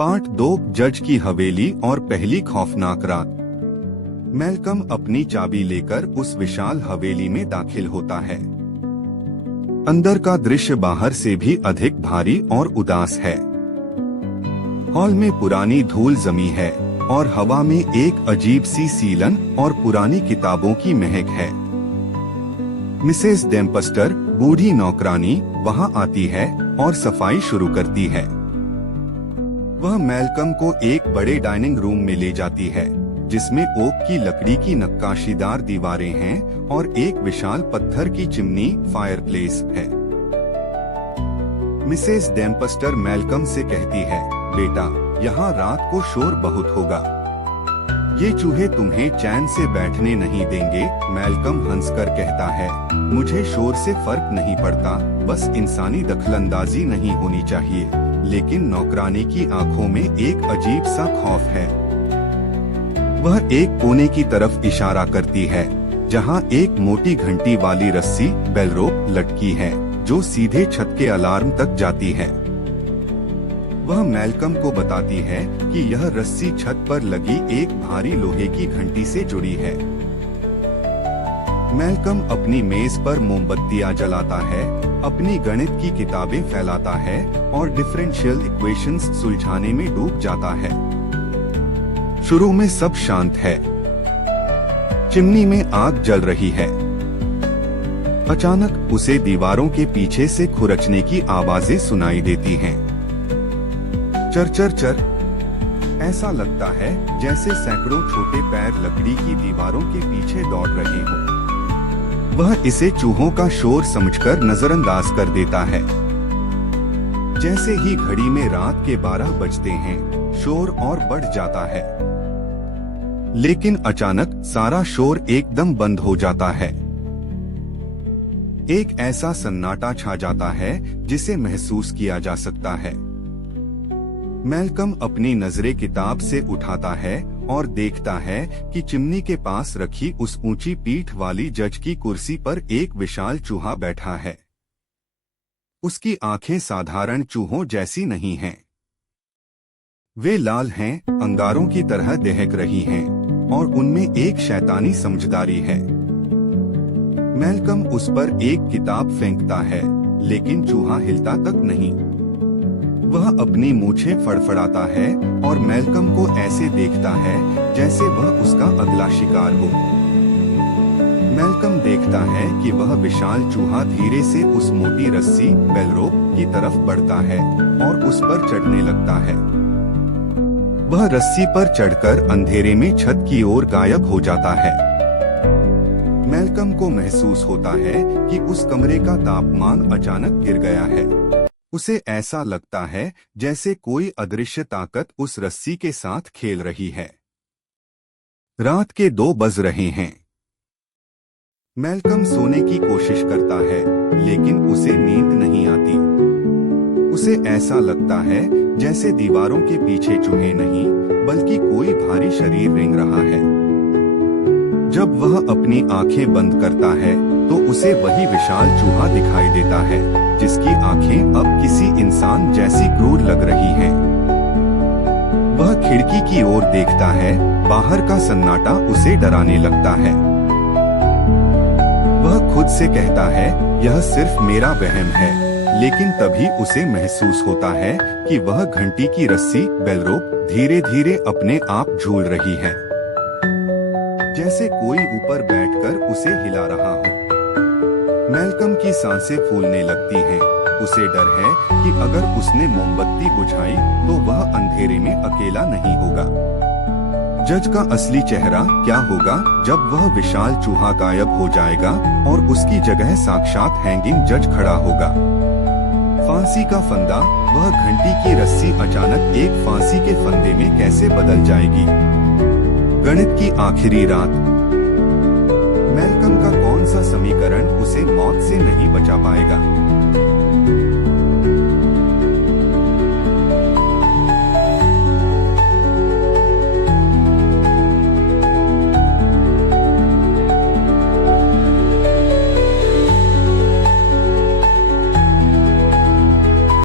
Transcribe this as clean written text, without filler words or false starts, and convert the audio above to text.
Part 2 जज की हवेली और पहली खौफनाक रात। मैल्कम अपनी चाबी लेकर उस विशाल हवेली में दाखिल होता है। अंदर का दृश्य बाहर से भी अधिक भारी और उदास है। हॉल में पुरानी धूल जमी है और हवा में एक अजीब सी सीलन और पुरानी किताबों की महक है। मिसेस डेम्पस्टर, बूढ़ी नौकरानी, वहां आती है और सफाई शुरू करती है। वह मैल्कम को एक बड़े डाइनिंग रूम में ले जाती है, जिसमें ओक की लकड़ी की नक्काशीदार दीवारें हैं और एक विशाल पत्थर की चिमनी फायरप्लेस है। मिसेस डेम्पस्टर मैल्कम से कहती है, बेटा, यहाँ रात को शोर बहुत होगा। ये चूहे तुम्हें चैन से बैठने नहीं देंगे। मैल्कम हंसकर कहता है, मुझे शोर से फर्क नहीं पड़ता, बस इंसानी दखलंदाजी नहीं होनी चाहिए। लेकिन नौकरानी की आंखों में एक अजीब सा खौफ है। वह एक कोने की तरफ इशारा करती है, जहां एक मोटी घंटी वाली रस्सी बेल रोप लटकी है, जो सीधे छत के अलार्म तक जाती है। वह मैल्कम को बताती है कि यह रस्सी छत पर लगी एक भारी लोहे की घंटी से जुड़ी है। मैल्कम अपनी मेज पर मोमबत्तियां जलाता है, अपनी गणित की किताबें फैलाता है और डिफरेंशियल इक्वेशंस सुलझाने में डूब जाता है। शुरू में सब शांत है। चिमनी में आग जल रही है। अचानक उसे दीवारों के पीछे से खुरचने की आवाजें सुनाई देती हैं। चर चर चर। ऐसा लगता है जैसे सैकड़ों छोटे पैर लकड़ी की दीवारों के पीछे दौड़ रहे हों। वह इसे चूहों का शोर समझकर नजरअंदाज कर देता है। जैसे ही घड़ी में रात के 12 बजते हैं, शोर और बढ़ जाता है। लेकिन अचानक सारा शोर एकदम बंद हो जाता है। एक ऐसा सन्नाटा छा जाता है जिसे महसूस किया जा सकता है। मैल्कम अपनी नजरें किताब से उठाता है और देखता है कि चिमनी के पास रखी उस ऊंची पीठ वाली जज की कुर्सी पर एक विशाल चूहा बैठा है। उसकी आंखें साधारण चूहों जैसी नहीं हैं। वे लाल हैं, अंगारों की तरह दहक रही हैं, और उनमें एक शैतानी समझदारी है। मैल्कम उस पर एक किताब फेंकता है, लेकिन चूहा हिलता तक नहीं। वह अपनी मूछें फड़फड़ाता है और मैल्कम को ऐसे देखता है जैसे वह उसका अगला शिकार हो। मैल्कम देखता है कि वह विशाल चूहा धीरे से उस मोटी रस्सी बेल रोप की तरफ बढ़ता है और उस पर चढ़ने लगता है। वह रस्सी पर चढ़कर अंधेरे में छत की ओर गायब हो जाता है। मैल्कम को महसूस होता है कि उस कमरे का तापमान अचानक गिर गया है। उसे ऐसा लगता है जैसे कोई अदृश्य ताकत उस रस्सी के साथ खेल रही है। रात के 2 बज रहे हैं। मैल्कम सोने की कोशिश करता है, लेकिन उसे नींद नहीं आती। उसे ऐसा लगता है जैसे दीवारों के पीछे चूहे नहीं, बल्कि कोई भारी शरीर रेंग रहा है। जब वह अपनी आंखें बंद करता है, तो उसे वही विशाल चूहा दिखाई देता है, जिसकी आंखें अब किसी इंसान जैसी क्रूर लग रही हैं। वह खिड़की की ओर देखता है, बाहर का सन्नाटा उसे डराने लगता है। वह खुद से कहता है, यह सिर्फ मेरा वहम है, लेकिन तभी उसे महसूस होता है कि वह घंटी की रस्सी बेल रोप धीरे धीरे अपने आप झूल रही है, जैसे कोई ऊपर बैठकर उसे हिला रहा हो। मैल्कम की सांसें फूलने लगती हैं। उसे डर है कि अगर उसने मोमबत्ती बुझाई तो वह अंधेरे में अकेला नहीं होगा। जज का असली चेहरा क्या होगा जब वह विशाल चूहा गायब हो जाएगा और उसकी जगह साक्षात हैंगिंग जज खड़ा होगा। फांसी का फंदा, वह घंटी की रस्सी अचानक एक फांसी के फंदे में कैसे बदल जाएगी। गणित की आखिरी रात। मैल्कम का कौन सा समीकरण उसे मौत से नहीं बचा पाएगा।